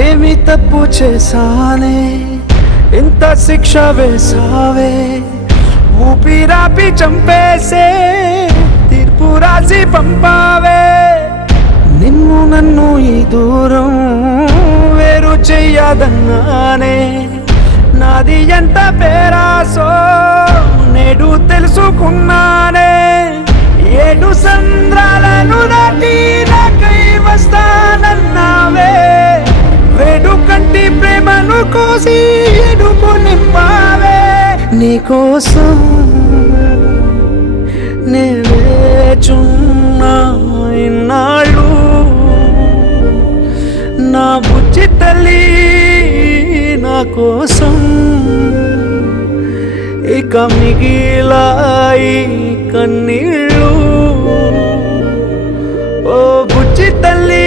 ఏమి తప్పు చేశానే ఇంత శిక్ష వేసావే ఊపిరాపి చంపేసే తీర్పు రాసి పంపావే నిన్ను నన్ను ఈ దూరం వేరు చెయ్యదన్నానే నాది ఎంత పేరాసో నేడు తెలుసుకున్నానే ఏడు సంద్రాలను దాటి నాకై వస్తానన్నావే వేడు కంటి ప్రేమను కోసి ఎడుపు నింపావే నీకోసం నే వేచున్నా ఇన్నాళ్ళు నా బుజ్జి తల్లి నా కోసం ఇక మిగిలాయి కన్నీళ్ళు ఓ బుజ్జి తల్లి